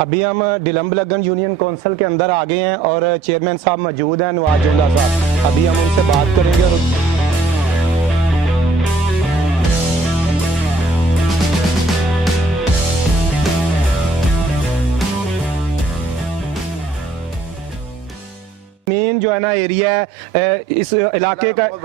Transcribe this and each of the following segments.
अभी हम डिलम्ब लगन यूनियन काउंसिल के अंदर आ गए हैं और चेयरमैन साहब मौजूद हैं, नवाज जुल्ला साहब। अभी हम उनसे बात करेंगे और मेन जो है ना एरिया है, इस इलाके का बहुत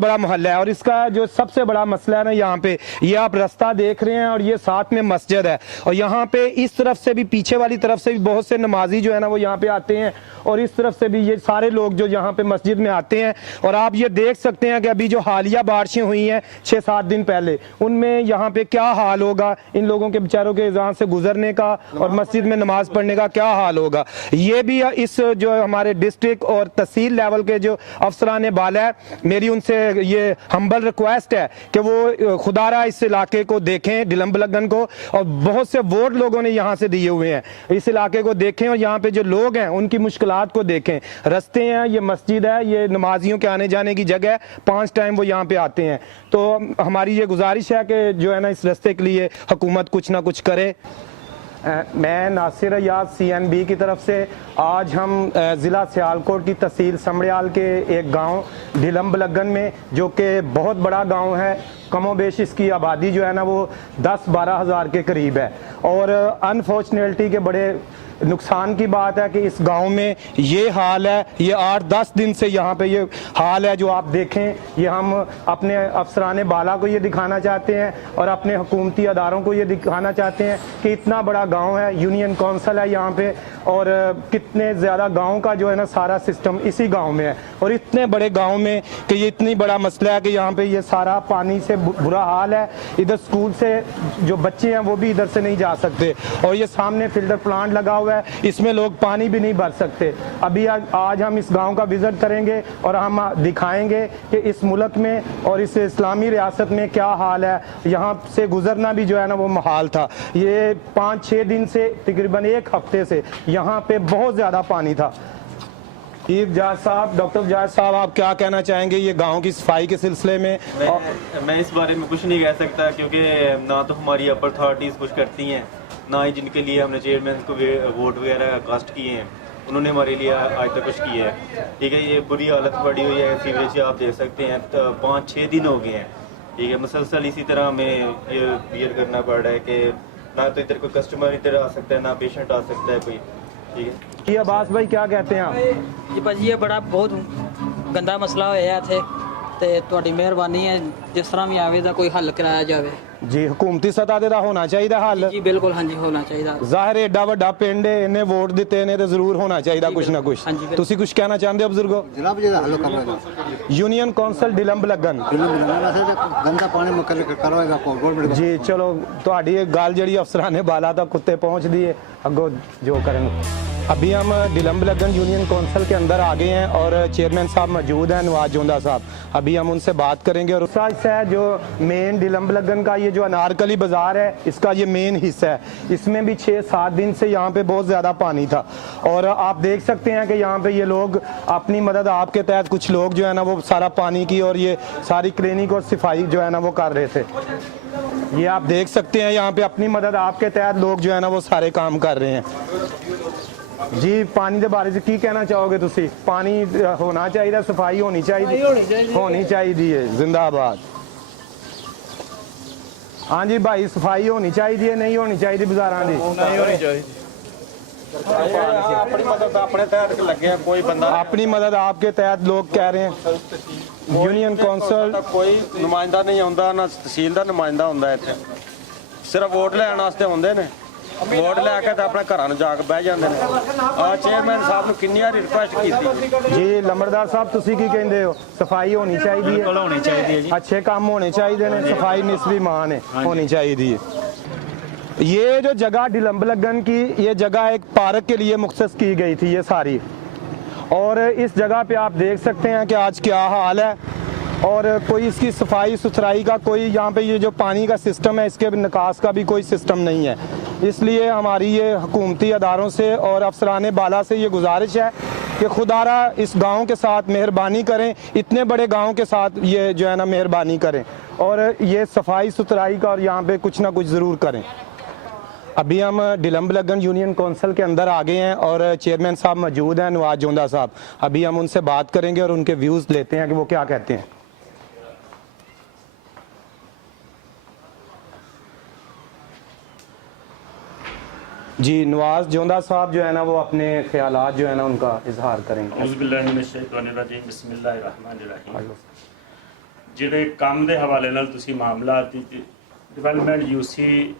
बड़ा मोहल्ला है और इसका जो सबसे बड़ा मसला है ना, यहाँ पे ये आप रास्ता देख रहे हैं और ये साथ में मस्जिद है और यहाँ पे इस तरफ से भी, पीछे वाली तरफ से भी बहुत से नमाजी जो है ना वो यहाँ पे आते हैं और इस तरफ से भी ये सारे लोग जो यहाँ पे मस्जिद में आते हैं। और आप ये देख सकते हैं कि अभी जो हालिया बारिशें हुई हैं 6-7 दिन पहले, उनमें यहाँ पे क्या हाल होगा इन लोगों के बेचारों के यहाँ से गुजरने का और मस्जिद में नमाज पढ़ने का क्या हाल होगा। ये भी इस जो हमारे डिस्ट्रिक्ट और तहसील लेवल के जो अफसरान बाला है, मेरी उनसे ये हम्बल रिक्वेस्ट है कि वो खुदारा इस इलाके को देखें, डिलम्ब लगन को, और बहुत से वोट लोगों ने यहाँ से दिए हुए हैं, इस इलाके को देखें और यहाँ पे जो लोग हैं उनकी मुश्किलात को देखें। रास्ते हैं, ये मस्जिद है, ये नमाजियों के आने जाने की जगह है, 5 टाइम वो यहाँ पे आते हैं। तो हमारी ये गुजारिश है कि जो है ना इस रास्ते के लिए हुकूमत कुछ ना कुछ करे। मैं नासिर अयाज CNB की तरफ से आज हम ज़िला सियालकोट की तहसील समड़ियाल के एक गांव डिलम्ब लगन में, जो कि बहुत बड़ा गांव है, कमोबेश इसकी आबादी जो है ना वो 10-12 हज़ार के करीब है। और अनफॉर्चुनेटली के बड़े नुकसान की बात है कि इस गांव में ये हाल है, ये 8-10 दिन से यहाँ पे ये हाल है जो आप देखें। ये हम अपने अफसरान बाला को ये दिखाना चाहते हैं और अपने हुकूमती अदारों को ये दिखाना चाहते हैं कि इतना बड़ा गांव है, यूनियन काउंसिल है यहाँ पे, और कितने ज़्यादा गांव का जो है ना सारा सिस्टम इसी गांव में है। और इतने बड़े गांव में कि ये इतनी बड़ा मसला है कि यहाँ पे ये सारा पानी से बुरा हाल है। इधर स्कूल से जो बच्चे हैं वो भी इधर से नहीं जा सकते और ये सामने फिल्टर प्लांट लगा हुआ है, इसमें लोग पानी भी नहीं भर सकते। अभी आज हम इस गांव का विजिट करेंगे और हम दिखाएंगे कि इस मुल्क में और इस इस्लामी रियासत में क्या हाल है। यहाँ से गुजरना भी जो है ना वो मुहाल था। ये 5-6 दिन से, तकरीबन 1 हफ्ते से यहाँ पे बहुत ज़्यादा पानी था। जाज साहब, डॉक्टर जाज साहब, आप क्या कहना चाहेंगे ये गांव की सफाई के सिलसिले में? मैं इस बारे में कुछ नहीं कह सकता, क्योंकि ना तो हमारी अपर अथॉरिटीज़ कुछ करती हैं, ना ही जिनके लिए हमने चेयरमैन को वोट वगैरह कास्ट किए हैं उन्होंने हमारे लिए आज तक कुछ किया है। ठीक है, ये बुरी हालत पड़ी हुई है सीवरेज, आप देख सकते हैं 5-6 दिन हो गए हैं। ठीक है, मुसलसल इसी तरह हमें ये बियर करना पड़ रहा है कि ना तो इधर कोई कस्टमर इधर आ सकता है, ना पेशेंट आ सकता है कोई। ठीक है, ये अब्बास भाई क्या कहते हैं आप? जी भाजी, ये बड़ा बहुत गंदा मसला होया इत्थे ते तुहाडी मेहरबानी है जिस तरह भी आवे दा कोई हल कराया जावे। जी, हुकूमती सतह ते होना चाहिए हल। जी बिल्कुल, हाँ जी, होना चाहिए। ज़ाहिर है एडा वड्डा पिंड है, इन्हें वोट दिते ने तो जरूर होना चाहिए कुछ ना कुछ। तुसी कुछ कहना चाहते हो बुजुर्गो? जनाब जी हल करना यूनियन काउंसिल डिलम्ब लगन गंदा पानी मुकर्रर करवाएगा गवर्नमेंट। जी चलो, तुहाडी एक गल जिहड़ी अफसराने बाला तक कुत्ते पहुंच दी है, अगो जो करेंगे। अभी हम डिलम्ब लगन यूनियन काउंसिल के अंदर आ गए हैं और चेयरमैन साहब मौजूद हैं, नवाज जुल्ला साहब। अभी हम उनसे बात करेंगे। और हिस्सा है जो मेन डिलम्ब लगन का, ये जो अनारकली बाजार है, इसका ये मेन हिस्सा है। इसमें भी 6-7 दिन से यहाँ पे बहुत ज़्यादा पानी था और आप देख सकते हैं कि यहाँ पे ये लोग अपनी मदद आपके तहत, कुछ लोग जो है ना वो सारा पानी की और ये सारी क्लीनिंग और सफाई जो है ना वो कर रहे थे। ये आप देख सकते हैं यहाँ पे अपनी मदद आपके तहत लोग जो है ना वो सारे काम कर रहे हैं। जी, पानी के बारे में की कहना चाहोगे तुसी? पानी होना चाहिए, सफाई होनी चाहिए। जिंदाबाद। हाँ जी भाई, सफाई होनी चाहिए, नहीं होनी चाहिए बाजारां दी? नहीं होनी चाहिए। अपनी मदद अपने तहत लगे, कोई बंदा अपनी मदद आपके तहत लोग कह रहे हैं। यूनियन काउंसिल कोई नुमाइंदा नहीं आंदा, ना तहसील का नुमाइंदा आंदा, इत्थे सिर्फ वोट लैण वास्ते आंदे ने। वोट लैके तो अपने घर जाके बह जाते हैं। चेयरमैन साहब ने कितनी बार रिक्वेस्ट की। जी लंबरदार साहब, तुसी की कहते हो? सफाई होनी चाहिए, अच्छे काम होने चाहिए ने, सफाई निस्बी मान है होनी चाहिए। ये जो जगह डिलम्ब लगन की, ये जगह एक पार्क के लिए मुख्तस की गई थी ये सारी, और इस जगह पे आप देख सकते हैं कि आज क्या हाल है और कोई इसकी सफाई सुथराई का कोई, यहाँ पे ये जो पानी का सिस्टम है इसके निकास का भी कोई सिस्टम नहीं है। इसलिए हमारी ये हुकूमती अदारों से और अफसरान बाला से ये गुजारिश है कि खुदारा इस गांव के साथ मेहरबानी करें, इतने बड़े गांव के साथ ये जो है ना मेहरबानी करें और ये सफाई सुथराई का और यहाँ पे कुछ ना कुछ ज़रूर करें। अभी हम डिलम्ब लगन यूनियन काउंसिल के अंदर आ गए हैं और चेयरमैन साहब मौजूद हैं, नवाज जोंदा साहब। अभी हम उनसे बात करेंगे और उनके व्यूज़ लेते हैं कि वो क्या कहते हैं। जी, नवाज जोंदा साहब जो है ना वो अपने ख्यालात जो है ना उनका इजहार करेंगे। ਜਿਹੜੇ ਕੰਮ ਦੇ ਹਵਾਲੇ ਨਾਲ ਤੁਸੀਂ ਮਾਮਲਾ ਦੀ ਡਿਵੈਲਪਮੈਂਟ ਯੂਸੀ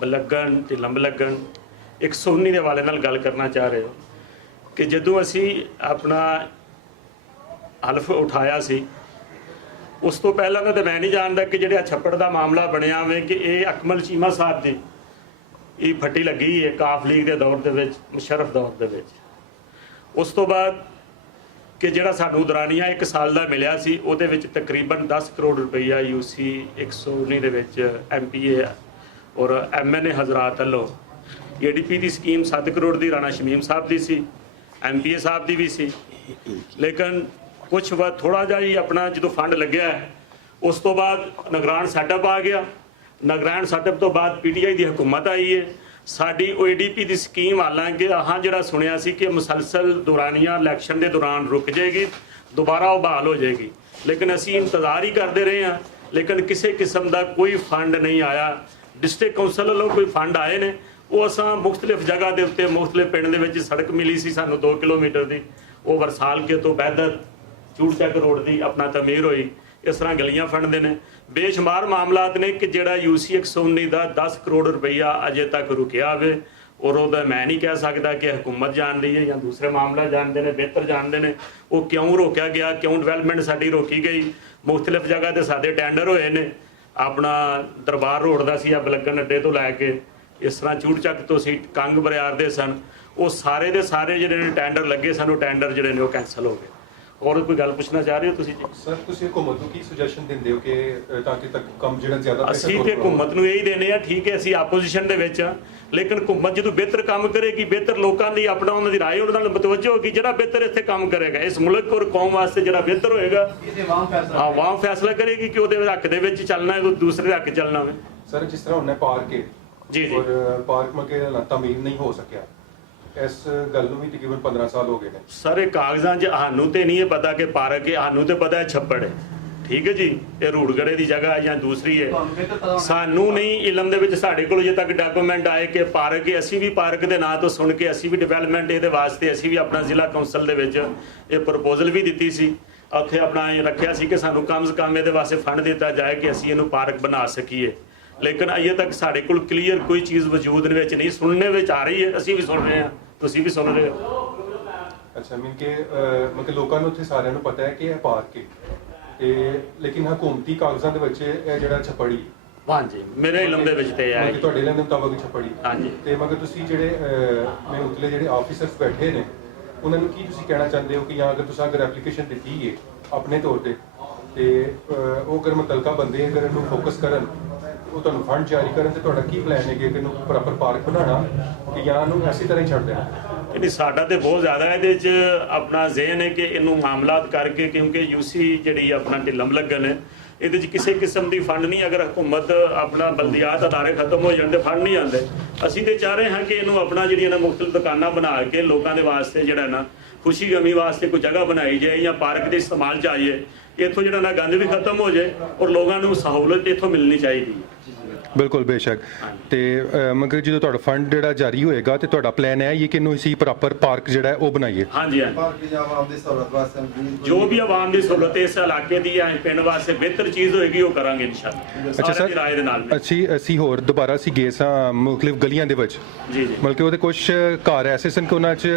ਬਲੱਗਣ ਤੇ ਲੰਬ ਲੱਗਣ 119 ਦੇ ਹਵਾਲੇ ਨਾਲ ਗੱਲ ਕਰਨਾ ਚਾਹ ਰਹੇ ਹੋ ਕਿ ਜਦੋਂ ਅਸੀਂ ਆਪਣਾ ਹਲਫ ਉਠਾਇਆ ਸੀ ਉਸ ਤੋਂ ਪਹਿਲਾਂ ਤਾਂ ਮੈਂ ਨਹੀਂ ਜਾਣਦਾ ਕਿ ਜਿਹੜਾ ਛੱਪੜ ਦਾ ਮਾਮਲਾ ਬਣਿਆ ਹੋਵੇ ਕਿ ਇਹ ਅਕਮਲ ਚੀਮਾ ਸਾਹਿਬ ਦੀ ਇਹ ਫੱਟੀ ਲੱਗੀ ਹੈ ਕਾਫ ਲੀਗ ਦੇ ਦੌਰ ਦੇ ਵਿੱਚ, ਮੁਸ਼ਰਫ ਦੌਰ ਦੇ ਵਿੱਚ। ਉਸ ਤੋਂ ਬਾਅਦ ਕਿ ਜਿਹੜਾ ਸਾਨੂੰ ਦੌਰਾਨੀਆ 1 ਸਾਲ ਦਾ ਮਿਲਿਆ ਸੀ ਉਹਦੇ ਵਿੱਚ ਤਕਰੀਬਨ 10 ਕਰੋੜ ਰੁਪਈਆ ਯੂਸੀ 119 ਦੇ ਵਿੱਚ ਐਮਪੀਏ ਔਰ ਐਮਐਨਏ ਹਜ਼ਰਾਤ ਵੱਲੋਂ ਏਡੀਪੀ ਦੀ ਸਕੀਮ 7 ਕਰੋੜ ਦੀ ਰਾਣਾ ਸ਼ਮੀਮ ਸਾਹਿਬ ਦੀ ਸੀ, ਐਮਪੀਏ ਸਾਹਿਬ ਦੀ ਵੀ ਸੀ। ਲੇਕਿਨ ਕੁਛ ਥੋੜਾ ਜਿਹਾ ਹੀ ਆਪਣਾ ਜਦੋਂ ਫੰਡ ਲੱਗਿਆ ਉਸ ਤੋਂ ਬਾਅਦ ਨਿਗਰਾਨ ਸੈਟਅਪ ਆ ਗਿਆ। ਨਿਗਰਾਨ ਸੈਟਅਪ ਤੋਂ ਬਾਅਦ ਪੀਟੀਆਈ ਦੀ ਹਕੂਮਤ ਆਈ ਹੈ। ਸਾਡੀ ਉਹ ਏਡੀਪੀ ਦੀ ਸਕੀਮ ਹਾਲਾਂਕਿ ਜਿਹੜਾ ਸੁਣਿਆ ਸੀ ਕਿ ਮੁਸਲਸਲ ਦੌਰਾਨੀਆ ਇਲੈਕਸ਼ਨ ਦੇ ਦੌਰਾਨ ਰੁਕ ਜਾਏਗੀ, ਦੁਬਾਰਾ ਉਹ ਬਹਾਲ ਹੋ ਜਾਏਗੀ, ਲੇਕਿਨ ਅਸੀਂ ਇੰਤਜ਼ਾਰ ਹੀ ਕਰਦੇ ਰਹੇ ਹਾਂ। ਲੇਕਿਨ ਕਿਸੇ ਕਿਸਮ ਦਾ ਕੋਈ ਫੰਡ ਨਹੀਂ ਆਇਆ। ਡਿਸਟ੍ਰਿਕਟ ਕੌਂਸਲ ਵੱਲੋਂ ਕੋਈ ਫੰਡ ਆਏ ਨੇ, ਉਹ ਅਸਾਂ ਮੁxtਲਿਫ ਜਗ੍ਹਾ ਦੇ ਉੱਤੇ ਮੁxtਲਿਫ ਪਿੰਡ ਦੇ ਵਿੱਚ ਸੜਕ ਮਿਲੀ ਸੀ ਸਾਨੂੰ 2 ਕਿਲੋਮੀਟਰ ਦੀ, ਉਹ ਵਰਸਾਲ ਕੇ ਤੋਂ ਬੈਦਰ ਚੂੜਚੱਕ ਰੋਡ ਦੀ ਆਪਣਾ ਤਮੀਰ ਹੋਈ। ਇਸ ਤਰ੍ਹਾਂ ਗਲੀਆਂ ਫੰਡਦੇ ਨੇ। ਬੇਸ਼ੁਮਾਰ ਮਾਮਲਾਤ ਨੇ ਕਿ ਜਿਹੜਾ ਯੂਸੀ 119 ਦਾ 10 ਕਰੋੜ ਰੁਪਈਆ ਅਜੇ ਤੱਕ ਰੁਕਿਆ ਹੋਵੇ ਔਰ ਉਹਦਾ ਮੈਂ ਨਹੀਂ ਕਹਿ ਸਕਦਾ ਕਿ ਹਕੂਮਤ ਜਾਣਦੀ ਹੈ ਜਾਂ ਦੂਸਰੇ ਮਾਮਲਾ ਜਾਣਦੇ ਨੇ, ਬਿਹਤਰ ਜਾਣਦੇ ਨੇ ਉਹ ਕਿਉਂ ਰੋਕਿਆ ਗਿਆ, ਕਿਉਂ ਡਿਵੈਲਪਮੈਂਟ ਸਾਡੀ ਰੋਕੀ ਗਈ। ਮੁxtਲਿਫ ਜਗ੍ਹਾ ਤੇ ਸਾਡੇ ਟੈਂਡਰ ਹੋਏ ਨੇ, ਆਪਣਾ ਦਰਬਾਰ ਰੋਡ ਦਾ ਸੀ, ਬਲੱਗਣ ਅੱਡੇ ਤੋਂ ਲੈ ਕੇ ਇਸ ਤਰ੍ਹਾਂ ਚੂੜਚੱਕ ਤੋਂ ਸੀ, ਕੰਗ ਬਰਿਆਰ ਦੇ ਸਨ, ਉਹ ਸਾਰੇ ਦੇ ਸਾਰੇ ਜਿਹੜੇ ਨੇ ਟੈਂਡਰ ਲੱਗੇ ਸਨ, ਉਹ ਟੈਂਡਰ ਜਿਹੜੇ ਨੇ ਉਹ ਕੈਂਸਲ ਹੋ ਗਏ। ਔਰ ਕੋਈ ਗੱਲ ਪੁੱਛਣਾ ਚਾਹ ਰਹੇ ਹੋ ਤੁਸੀਂ ਜੀ? ਸਰ ਤੁਸੀਂ ਹਕੂਮਤ ਨੂੰ ਕੀ ਸੁਜੈਸ਼ਨ ਦਿੰਦੇ ਹੋ ਕਿ ਤਾਂ ਕਿ ਤੱਕ ਕੰਮ ਜਿਹੜਾ ਜ਼ਿਆਦਾ ਅਸੀਂ ਤੇ ਹਕੂਮਤ ਨੂੰ ਇਹੀ ਦੇਣੇ ਆ, ਠੀਕ ਹੈ ਅਸੀਂ ਆਪੋਜੀਸ਼ਨ ਦੇ ਵਿੱਚ ਆ, ਲੇਕਿਨ ਹਕੂਮਤ ਜਦੋਂ ਬਿਹਤਰ ਕੰਮ ਕਰੇਗੀ, ਬਿਹਤਰ ਲੋਕਾਂ ਦੀ ਆਪਣਾ ਉਹਨਾਂ ਦੀ ਰਾਏ ਉਹਨਾਂ ਨਾਲ ਮਤਵੱਜੋ ਹੋਗੀ, ਜਿਹੜਾ ਬਿਹਤਰ ਇੱਥੇ ਕੰਮ ਕਰੇਗਾ ਇਸ ਮੁਲਕ ਔਰ ਕੌਮ ਵਾਸਤੇ ਜਿਹੜਾ ਬਿਹਤਰ ਹੋਏਗਾ ਆਵਾਮ ਫੈਸਲਾ ਕਰੇਗੀ ਕਿ ਉਹਦੇ ਹੱਕ ਦੇ ਵਿੱਚ ਚੱਲਣਾ ਹੈ, ਦੂਸਰੇ ਹੱਕ ਚੱਲਣਾ ਹੈ। ਸਰ ਜਿਸ ਤਰ੍ਹਾਂ ਉਹਨੇ ਪਾਰਕ ਹੈ ਜੀ ਜੀ ਔਰ ਪਾਰਕ ਮਕੇ ਤਮੀਰ ਨਹੀਂ ਹੋ ਸਕਿਆ, ਇਸ ਗੱਲ ਨੂੰ ਵੀ ਤਕਰੀਬਨ 15 ਸਾਲ ਹੋ ਗਏ ਨੇ। ਸਾਰੇ ਕਾਗਜ਼ਾਂ 'ਚ ਸਾਨੂੰ ਤੇ ਨਹੀਂ ਇਹ ਪਤਾ ਕਿ ਪਾਰਕ ਹੈ, ਸਾਨੂੰ ਤੇ ਪਤਾ ਹੈ ਛੱਪੜ ਹੈ, ਠੀਕ ਹੈ ਜੀ, ਇਹ ਰੂੜਗੜੇ ਦੀ ਜਗ੍ਹਾ ਹੈ ਜਾਂ ਦੂਸਰੀ ਹੈ, ਸਾਨੂੰ ਨਹੀਂ ਇਲਮ ਦੇ ਵਿੱਚ। ਸਾਡੇ ਕੋਲ ਜੇ ਤੱਕ ਡਾਕੂਮੈਂਟ ਆਏ ਕਿ ਪਾਰਕ ਹੈ, ਅਸੀਂ ਵੀ ਪਾਰਕ ਦੇ ਨਾਂ ਤੋਂ ਸੁਣ ਕੇ ਅਸੀਂ ਵੀ ਡਿਵੈਲਪਮੈਂਟ ਇਹਦੇ ਵਾਸਤੇ ਅਸੀਂ ਵੀ ਆਪਣਾ ਜ਼ਿਲ੍ਹਾ ਕੌਂਸਲ ਦੇ ਵਿੱਚ ਇਹ ਪ੍ਰਪੋਜ਼ਲ ਵੀ ਦਿੱਤੀ ਸੀ, ਉੱਥੇ ਆਪਣਾ ਇਹ ਰੱਖਿਆ ਸੀ ਕਿ ਸਾਨੂੰ ਕਮ ਸੇ ਕਮ ਇਹਦੇ ਵਾਸਤੇ ਫੰਡ ਦਿੱਤਾ ਜਾਏ ਕਿ ਅਸੀਂ ਇਹਨੂੰ ਪਾਰਕ ਬਣਾ ਸਕੀਏ। ਲੇਕਿਨ ਅਜੇ ਤੱਕ ਸਾਡੇ ਕੋਲ ਕਲੀਅਰ ਕੋਈ ਚੀਜ਼ ਵਜੂਦ ਦੇ ਵਿੱਚ ਨਹੀਂ, ਸੁਣਨੇ ਵਿੱਚ ਆ ਰਹੀ ਹੈ, ਅਸੀਂ ਵੀ ਸੁਣ ਰਹੇ ਹਾਂ, ਤੁਸੀਂ ਵੀ ਸੁਣ ਰਹੇ ਹੋ। ਅੱਛਾ ਮਤਲਬ ਲੋਕਾਂ ਨੂੰ ਉੱਥੇ ਸਾਰਿਆਂ ਨੂੰ ਪਤਾ ਹੈ ਕਿ ਇਹ ਪਾਰਕ ਹੈ ਤੇ ਲੇਕਿਨ ਹਕੂਮਤੀ ਕਾਗਜ਼ਾਂ ਦੇ ਵਿੱਚ ਇਹ ਜਿਹੜਾ ਛਪੜੀ ਹਾਂਜੀ ਮੇਰੇ ਇਲਮ ਦੇ ਵਿੱਚ ਤੇ ਹੈ ਤੁਹਾਡੇ ਇਲਮ ਦੇ ਮੁਤਾਬਕ ਛਪੜੀ ਹਾਂਜੀ। ਤੇ ਮਗਰ ਤੁਸੀਂ ਜਿਹੜੇ ਮੈਂ ਉਤਲੇ ਜਿਹੜੇ ਆਫੀਸਰਸ ਬੈਠੇ ਨੇ ਉਹਨਾਂ ਨੂੰ ਕੀ ਤੁਸੀਂ ਕਹਿਣਾ ਚਾਹੁੰਦੇ ਹੋ ਕਿ ਜਾਂ ਅਗਰ ਤੁਸੀਂ ਅਗਰ ਐਪਲੀਕੇਸ਼ਨ ਦਿੱਤੀ ਹੈ ਆਪਣੇ ਤੌਰ ਤੇ ਉਹ ਅਗਰ ਮੁਤਲਕਾ ਬੰਦੇ ਅਗਰ ਇਹਨੂੰ ਫੋਕਸ ਕਰਨ, ਉਹ ਤੁਹਾਨੂੰ ਫੰਡ ਜਾਰੀ ਕਰਨ, ਤੇ ਤੁਹਾਡਾ ਕੀ ਪਲਾਨ ਹੈ ਕਿ ਇਹਨੂੰ ਪ੍ਰੋਪਰ ਪਾਰਕ ਬਣਾਉਣਾ ਕਿ ਜਾਂ ਇਹਨੂੰ ਐਸੀ ਤਰ੍ਹਾਂ ਹੀ ਛੱਡ ਦੇਣਾ? ਨਹੀਂ ਸਾਡਾ ਤੇ ਬਹੁਤ ਜ਼ਿਆਦਾ ਇਹਦੇ 'ਚ ਆਪਣਾ ਜ਼ਿਹਨ ਹੈ ਕਿ ਇਹਨੂੰ ਮਾਮਲਾਤ ਕਰਕੇ, ਕਿਉਂਕਿ ਯੂਸੀ ਜਿਹੜੀ ਆਪਣਾ ਢਿੱਲਮ ਲੱਗਣ ਹੈ ਇਹਦੇ 'ਚ ਕਿਸੇ ਕਿਸਮ ਦੀ ਫੰਡ ਨਹੀਂ। ਅਗਰ ਹਕੂਮਤ ਆਪਣਾ ਬਲਦੀਆਤ ਅਦਾਰੇ ਖਤਮ ਹੋ ਜਾਣ ਤੇ ਫੰਡ ਨਹੀਂ ਆਉਂਦੇ। ਅਸੀਂ ਤੇ ਚਾਹ ਰਹੇ ਹਾਂ ਕਿ ਇਹਨੂੰ ਆਪਣਾ ਜਿਹੜੀਆਂ ਨਾ ਮੁਖਤਲਿਫ ਦੁਕਾਨਾਂ ਬਣਾ ਕੇ ਲੋਕਾਂ ਦੇ ਵਾਸਤੇ ਜਿਹੜਾ ਨਾ ਖੁਸ਼ੀ ਗਮੀ ਵਾਸਤੇ ਕੋਈ ਜਗ੍ਹਾ ਬਣਾਈ ਜਾਏ ਜਾਂ ਪਾਰਕ ਦੇ ਇਸਤੇਮਾਲ 'ਚ ਆਈਏ, ਇੱਥੋਂ ਜਿਹੜਾ ਨਾ ਗੰਦ ਵੀ ਖਤਮ ਹੋ ਜਾਏ ਔਰ ਲੋਕਾਂ ਨੂੰ ਸਹੂਲਤ ਇੱਥੋਂ ਮਿਲਣੀ ਚਾਹੀਦੀ ਹੈ। ਬਿਲਕੁਲ ਬੇਸ਼ੱਕ। ਤੇ ਮਗਰ ਜਦੋਂ ਤੁਹਾਡਾ ਫੰਡ ਜਿਹੜਾ ਜਾਰੀ ਹੋਏਗਾ ਤੇ ਤੁਹਾਡਾ ਪਲਾਨ ਹੈ ਇਹ ਕਿ ਇਹਨੂੰ ਅਸੀਂ ਪ੍ਰੋਪਰ ਪਾਰਕ ਜਿਹੜਾ ਹੈ ਉਹ ਬਣਾਈਏ? ਹਾਂਜੀ ਜੋ ਵੀ ਆਵਾਮ ਦੀ ਸਹੂਲਤ ਇਸ ਇਲਾਕੇ ਦੀ ਹੈ ਪਿੰਡ ਵਾਸਤੇ ਬਿਹਤਰ ਚੀਜ਼ ਹੋਏਗੀ ਉਹ ਕਰਾਂਗੇ ਇਨਸ਼ਾਅੱਲਾ। ਅੱਛਾ ਸਰ, ਰਾਏ ਦੇ ਨਾਲ ਅਸੀਂ ਹੋਰ ਦੁਬਾਰਾ ਅਸੀਂ ਗਏ ਸਾਂ ਮੁਖਤਲਿਫ ਗਲੀਆਂ ਦੇ ਵਿੱਚ, ਜੀ ਜੀ, ਮਤਲਬ ਕਿ ਉਹਦੇ ਕੁਝ ਘਰ ਐਸੇ ਸਨ ਕਿ ਉਹਨਾਂ 'ਚ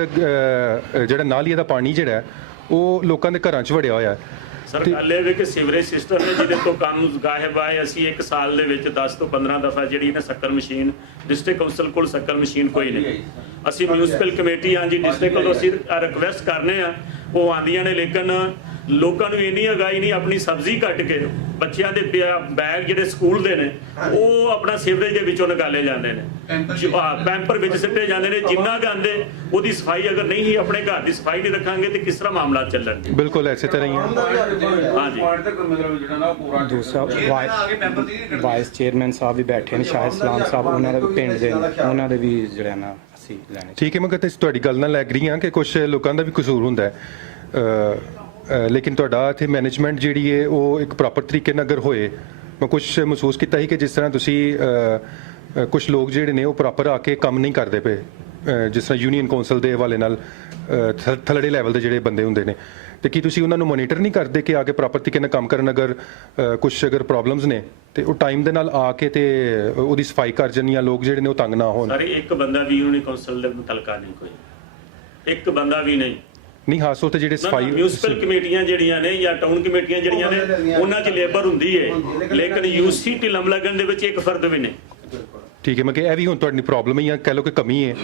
ਜਿਹੜਾ ਨਾਲੀਆਂ ਦਾ ਪਾਣੀ ਜਿਹੜਾ ਹੈ ਉਹ ਲੋਕਾਂ ਦੇ ਘਰਾਂ 'ਚ ਵੜਿਆ ਹੋਇਆ ਹੈ। ਸਰ ਗੱਲ ਇਹ ਵੀ ਕਿ ਸੀਵਰੇਜ ਸਿਸਟਮ ਨੇ ਜਿਹਦੇ ਤੋਂ ਕੰਮ ਗਾਇਬ ਆਏ, ਅਸੀਂ 1 ਸਾਲ ਦੇ ਵਿੱਚ 10 ਤੋਂ 15 ਦਫਾ ਜਿਹੜੀ ਨਾ ਸ਼ੱਕਰ ਮਸ਼ੀਨ ਡਿਸਟ੍ਰਿਕਟ ਕੌਂਸਲ ਕੋਲ ਸ਼ੱਕਰ ਮਸ਼ੀਨ ਕੋਈ ਨਹੀਂ। ਅਸੀਂ ਮਿਊਨਿਸਪਲ ਕਮੇਟੀ ਹਾਂ ਜੀ ਡਿਸਟ੍ਰਿਕਟ ਕੋਲ ਅਸੀਂ ਰਿਕਵੈਸਟ ਕਰਨੇ ਆ, ਉਹ ਆਉਂਦੀਆਂ ਨੇ, ਲੇਕਿਨ ਲੋਕਾਂ ਨੂੰ ਇੰਨੀ ਅਗਾਈ ਨਹੀਂ। ਆਪਣੀ ਸਬਜ਼ੀ ਕੱਟ ਕੇ ਬੱਚਿਆਂ ਦੇ ਬੈਗ ਜਿਹੜੇ ਸਕੂਲ ਦੇ ਨੇ ਉਹ ਆਪਣਾ ਸੀਵਰੇਜ ਦੇ ਵਿੱਚੋਂ ਨਿਕਾਲੇ ਜਾਂਦੇ ਨੇ, ਪੈਂਪਰ ਵਿੱਚ ਸਿੱਟੇ ਜਾਂਦੇ ਨੇ। ਜਿੰਨਾ ਗੰਦੇ ਉਹਦੀ ਸਫਾਈ ਅਗਰ ਨਹੀਂ ਹੀ ਆਪਣੇ ਘਰ ਦੀ ਸਫਾਈ ਨਹੀਂ ਰੱਖਾਂਗੇ ਤੇ ਕਿਸ ਤਰ੍ਹਾਂ ਮਾਮਲਾ ਚੱਲਣਗੇ। बिल्कुल ऐसे तरह ही है। हाँ जी। दूसरा वाइस चेयरमैन साहब भी बैठे हैं, शाहिद सलाम साहब, ਉਹਨਾਂ ਦੇ ਪਿੰਡ ਦੇ ਉਹਨਾਂ ਦੇ ਵੀ ਜਿਹੜਾ ਨਾ ਅਸੀਂ ਲੈਣੇ। ਠੀਕ ਹੈ, ਮੈਂ ਕਹਿੰਦਾ ਤੁਹਾਡੀ ਗੱਲ ਨਾਲ ਲੱਗ ਰਹੀ ਹਾਂ ਕਿ ਕੁਝ ਲੋਕਾਂ ਦਾ ਵੀ ਕਸੂਰ ਹੁੰਦਾ ਹੈ, ਲੇਕਿਨ ਤੁਹਾਡਾ ਇੱਥੇ ਮੈਨੇਜਮੈਂਟ ਜਿਹੜੀ ਹੈ ਉਹ ਇੱਕ ਪ੍ਰੋਪਰ ਤਰੀਕੇ ਨਾਲ ਅਗਰ ਹੋਏ। ਮੈਂ ਕੁਝ ਮਹਿਸੂਸ ਕੀਤਾ ਸੀ ਕਿ ਜਿਸ ਤਰ੍ਹਾਂ ਤੁਸੀਂ ਕੁਝ ਲੋਕ ਜਿਹੜੇ ਨੇ ਉਹ ਪ੍ਰੋਪਰ ਆ ਕੇ ਕੰਮ ਨਹੀਂ ਕਰਦੇ ਪਏ, ਜਿਸ ਤਰ੍ਹਾਂ ਯੂਨੀਅਨ ਕੌਂਸਲ ਦੇ ਹਵਾਲੇ ਨਾਲ ਥੱਲੜੇ ਲੈਵਲ ਦੇ ਜਿਹੜੇ ਬੰਦੇ ਹੁੰਦੇ ਨੇ, ਤੇ ਕੀ ਤੁਸੀਂ ਉਹਨਾਂ ਨੂੰ ਮੋਨੀਟਰ ਨਹੀਂ ਕਰਦੇ ਕਿ ਆ ਕੇ ਪ੍ਰੋਪਰ ਤਰੀਕੇ ਨਾਲ ਕੰਮ ਕਰਨ? ਅਗਰ ਕੁਝ ਅਗਰ ਪ੍ਰੋਬਲਮਸ ਨੇ ਤੇ ਉਹ ਟਾਈਮ ਦੇ ਨਾਲ ਆ ਕੇ ਤੇ ਉਹਦੀ ਸਫਾਈ ਕਰ ਜਾਣ, ਜਾਂ ਲੋਕ ਜਿਹੜੇ ਨੇ ਉਹ ਤੰਗ ਨਾ ਹੋਣ। ਸਾਰੇ ਇੱਕ ਬੰਦਾ ਵੀ ਯੂਨੀਅਨ ਕੌਂਸਲ ਦੇ ਮੁਤਲਕਾ ਨਹੀਂ, ਕੋਈ ਇੱਕ ਬੰਦਾ ਵੀ ਨਹੀਂ। ਨਹੀਂ, ਖਾਸ ਤੌਰ ਤੇ ਜਿਹੜੇ ਸਫਾਈ ਮਿਊਨਿਸਪਲ ਕਮੇਟੀਆਂ ਜਿਹੜੀਆਂ ਨੇ ਜਾਂ ਟਾਊਨ ਕਮੇਟੀਆਂ ਜਿਹੜੀਆਂ ਨੇ ਉਹਨਾਂ 'ਚ ਲੇਬਰ ਹੁੰਦੀ ਹੈ, ਲੇਕਿਨ ਯੂਸੀ ਢਿਲਮ ਲੱਗਣ ਦੇ ਵਿੱਚ ਇੱਕ ਫਰਦ ਵੀ ਨਹੀਂ। ਠੀਕ ਹੈ, ਮੈਂ ਕਿ ਇਹ ਵੀ ਹੁਣ ਤੁਹਾਡੀ ਪ੍ਰੋਬਲਮ ਹੈ ਜਾਂ ਕਹਿ ਲਓ ਕਿ ਕਮੀ ਹੈ,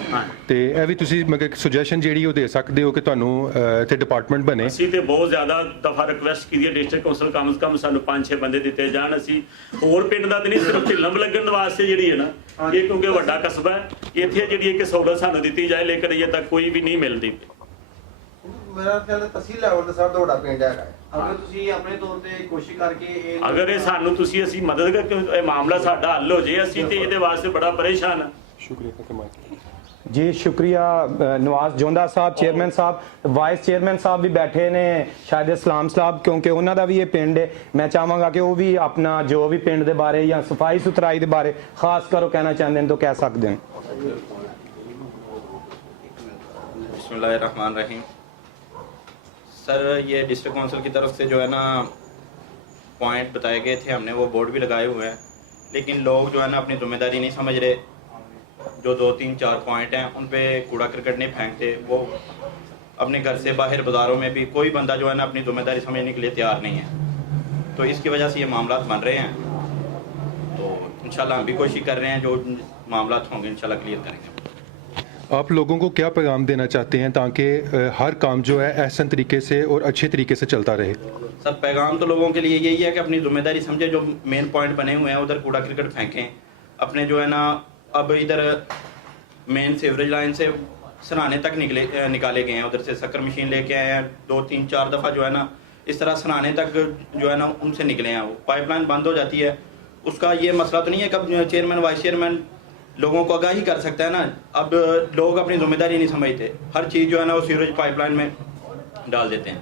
ਤੇ ਇਹ ਵੀ ਤੁਸੀਂ ਮੈਂ ਕਿ ਸੁਜੈਸ਼ਨ ਜਿਹੜੀ ਉਹ ਦੇ ਸਕਦੇ ਹੋ ਕਿ ਤੁਹਾਨੂੰ ਇੱਥੇ ਡਿਪਾਰਟਮੈਂਟ ਬਣੇ। ਅਸੀਂ ਤੇ ਬਹੁਤ ਜ਼ਿਆਦਾ ਦਫਾ ਰਿਕੁਐਸਟ ਕੀਤੀ ਹੈ ਡਿਸਟ੍ਰਿਕਟ ਕੌਂਸਲ ਕਮ ਸੇ ਕਮ ਸਾਨੂੰ 5-6 ਬੰਦੇ ਦਿੱਤੇ ਜਾਣ। ਅਸੀਂ ਹੋਰ ਪਿੰਡ ਦਾ ਤੇ ਨਹੀਂ, ਸਿਰਫ ਢਿਲਮ ਲੱਗਣ ਵਾਸਤੇ ਜਿਹੜੀ ਹੈ ਨਾ, ਇਹ ਕਿਉਂਕਿ ਵੱਡਾ ਕਸਬਾ ਹੈ, ਇੱਥੇ ਜਿਹੜੀ ਇੱਕ ਸਹੂਲਤ ਸਾਨੂੰ ਦਿੱਤੀ ਜਾਏ, ਲੇਕਿਨ ਅਜੇ ਤੱਕ ਕੋਈ ਵੀ ਨਹੀਂ ਮਿਲਦੀ। ਮੇਰਾ ਖਿਆਲ ਹੈ ਤਹਿਸੀਲ ਲੈਵਲ ਤੇ ਸਭ ਤੋਂ ਵੱਡਾ ਪਿੰਡ ਹੈਗਾ। ਅਗਰ ਤੁਸੀਂ ਆਪਣੇ ਤੌਰ ਤੇ ਕੋਸ਼ਿਸ਼ ਕਰਕੇ ਅਗਰ ਇਹ ਸਾਨੂੰ ਤੁਸੀਂ ਅਸੀਂ ਮਦਦ ਕਰਕੇ ਇਹ ਮਾਮਲਾ ਸਾਡਾ ਹੱਲ ਹੋ ਜੇ, ਅਸੀਂ ਤੇ ਇਹਦੇ ਵਾਸਤੇ ਬੜਾ ਪਰੇਸ਼ਾਨ ਹਾਂ। ਸ਼ੁਕਰੀਆ। जी शुक्रिया नवाज जोंदा साहब, चेयरमैन साहब, वाइस चेयरमैन साहब भी बैठे ने, शायद इस्लाम साहब, क्योंकि उन्होंने भी ये पिंड है। मैं चाहांगा कि वो भी अपना जो भी पिंड के बारे या सफाई सुथराई के बारे खास करो कहना चाहते हैं तो कह सकते हैं। बिस्मिल्लाहिर्रहमानिर्रहीम। सर, ये डिस्ट्रिक्ट काउंसिल की तरफ से जो है ना पॉइंट बताए गए थे, हमने वो बोर्ड भी लगाए हुए हैं, लेकिन लोग जो है ना अपनी जिम्मेदारी नहीं समझ रहे। जो 2-3-4 पॉइंट हैं उन पे कूड़ा करकट नहीं फेंकते, वो अपने घर से बाहर बाज़ारों में भी कोई बंदा जो है ना अपनी जिम्मेदारी समझने के लिए तैयार नहीं है, तो इसकी वजह से ये मामला बन रहे हैं। तो इंशाल्लाह हम भी कोशिश कर रहे हैं, जो मामला होंगे इंशाल्लाह क्लियर करेंगे। आप लोगों को क्या पैगाम देना चाहते हैं ताकि हर काम जो है एहसन तरीके से और अच्छे तरीके से चलता रहे? सर, पैगाम तो लोगों के लिए यही है कि अपनी जिम्मेदारी समझे, जो मेन पॉइंट बने हुए हैं उधर कूड़ा करकट फेंकें। अपने जो है ना अब इधर मेन सीवरेज लाइन से सराने तक निकाले गए हैं, उधर से शक्कर मशीन लेके आए हैं, 2-3-4 दफ़ा जो है ना इस तरह सराने तक जो है ना उनसे निकले हैं। वो पाइपलाइन बंद हो जाती है, उसका ये मसला तो नहीं है कि चेयरमैन वाइस चेयरमैन लोगों को आगाही कर सकता है ना। अब लोग अपनी जिम्मेदारी नहीं समझते, हर चीज़ जो है ना वो सीवरेज पाइपलाइन में डाल देते हैं।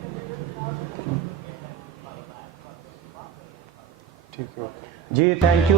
जी थैंक यू।